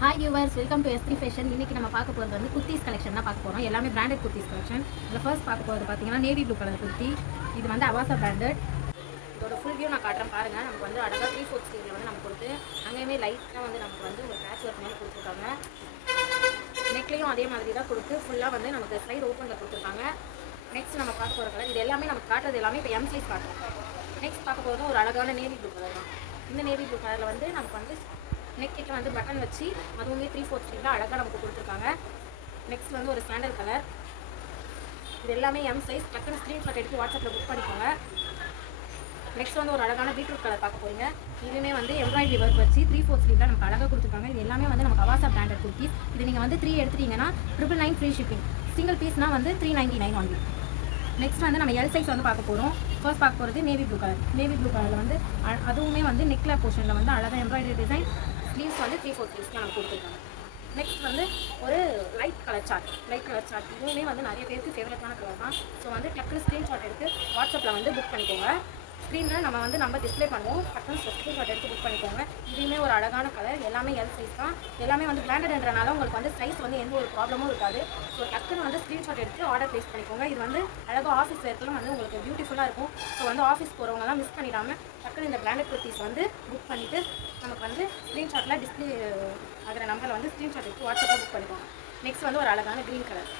Hi viewers, welcome to S3 fashion. இன்றைக்கி நம்ம பார்க்க போகிறது வந்து குர்த்திஸ் கலெக்ஷன் தான் பார்க்க போகிறோம். எல்லாமே பிராண்டட் குர்த்திஸ் கலெக்ஷன். இதில் ஃபர்ஸ்ட் பார்க்க போகிறது பார்த்தீங்கன்னா நேவி ப்ளூ கலர் குர்த்தி. இது வந்து அவாசா பிராண்டட். இதோட ஃபுல் வியூ நான் காட்டுறேன் பாருங்கள். நமக்கு வந்து அழகாக 3/4 ஸ்லீவில் வந்து நமக்கு கொடுத்து அங்கேயுமே லைட்டாக வந்து நமக்கு வந்து ஒரு பேட்ச் ஒர்க் மாதிரி கொடுத்துருக்காங்க. நெக்லையும் அதே மாதிரி தான் கொடுத்து ஃபுல்லாக வந்து நமக்கு சைடு ஓப்பனில் கொடுத்துருக்காங்க. நெக்ஸ்ட் நம்ம பார்க்க போகிற கலர் இது எல்லாமே நமக்கு காட்டுறது எல்லாமே இப்போ எம் சைஸ் பார்க்குறோம். நெக்ஸ்ட் பார்க்க போகிறது ஒரு அழகான நேவி ப்ளூ கலர் தான். இந்த நேவி ப்ளூ கலரில் வந்து நமக்கு வந்து நெக் கிட்ட வந்து பட்டன் வச்சு அதுவுமே 3/4 ஸ்லீவில் அழகாக நமக்கு கொடுத்துருக்காங்க. நெக்ஸ்ட் வந்து ஒரு சாண்டல் கலர். இது எல்லாமே எம் சைஸ். டக்குன்னு ஸ்க்ரீன்ஷாட் எடுத்து வாட்ஸ்அப்பில் புக் பண்ணிக்கோங்க. நெக்ஸ்ட் வந்து ஒரு அழகான பீட்ரூட் கலர் பார்க்க போறீங்க. இதுவுமே வந்து எம்ப்ராய்டரி ஒர்க் வச்சு 3/4 ஸ்லீவில் நமக்கு அழகாக கொடுத்துருக்காங்க. இது எல்லாமே வந்து நமக்கு அவாசா பிராண்டட் குர்த்திஸ். இது நீங்கள் வந்து 3 எடுத்துட்டீங்கன்னா 999 ஃப்ரீ ஷிப்பிங். சிங்கிள் பீஸ்னால் வந்து 399 ஒன்லி. நெக்ஸ்ட் வந்து நம்ம எல் சைஸ் வந்து பார்க்க போகிறோம். ஃபர்ஸ்ட் பார்க்க போகிறது navy blue colour. Navy blue கலரில் வந்து அதுவுமே வந்து நெக்ல போர்ஷனில் வந்து அழகாக எம்ப்ராய்டரி டிசைன். ஸ்லீவ்ஸ் வந்து 3/4 ஸ்லீவ்ஸ்லாம் நமக்கு கொடுத்துருக்காங்க. நெக்ஸ்ட் வந்து ஒரு லைட் கலர் சார்ட். இதுவுமே வந்து நிறைய பேருக்கு ஃபேவரட்டான கலர் தான். ஸோ வந்து டக்குனு ஸ்க்ரீன்ஷாட் எடுத்து வாட்ஸ்அப்பில் வந்து புக் பண்ணிக்கோங்க. ஸ்க்ரீனில் நம்ம வந்து நம்ம டிஸ்பிளே பண்ணுவோம். டக்குனு ஸ்க்ரீன்ஷாட் எடுத்து புக் பண்ணிக்கோங்க. இதுவுமே ஒரு அழகான கலர். எல்லாமே எல் சைஸ் தான். எல்லாமே வந்து பிராண்டட்ன்றனால உங்களுக்கு வந்து சைஸ் வந்து எந்த ஒரு ப்ராப்ளமும் இருக்காது. ஸோ டக்குன்னு வந்து ஸ்க்ரீன்ஷாட் எடுத்து ஆர்டர் ப்ளேஸ் பண்ணிக்கோங்க. இது வந்து அழகாக ஆஃபீஸ் வேர்க்கெலாம் வந்து உங்களுக்கு பியூட்டிஃபுல்லாக இருக்கும். ஸோ வந்து ஆஃபீஸ் போகிறவங்கலாம் மிஸ் பண்ணிடாமல் டக்குன்னு இந்த பிராண்டட் குர்த்திஸ் வந்து புக் பண்ணிவிட்டு நமக்கு வந்து ஸ்க்ரீன்ஷாட்டில் டிஸ்பிளே ஆகிற நம்பரில் வந்து ஸ்க்ரீன்ஷாட் எடுத்து வாட்ஸ்அப்பில் புக் பண்ணிக்கோங்க. நெக்ஸ்ட் வந்து ஒரு அழகான க்ரீன் கலர்.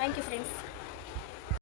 Thank you friends.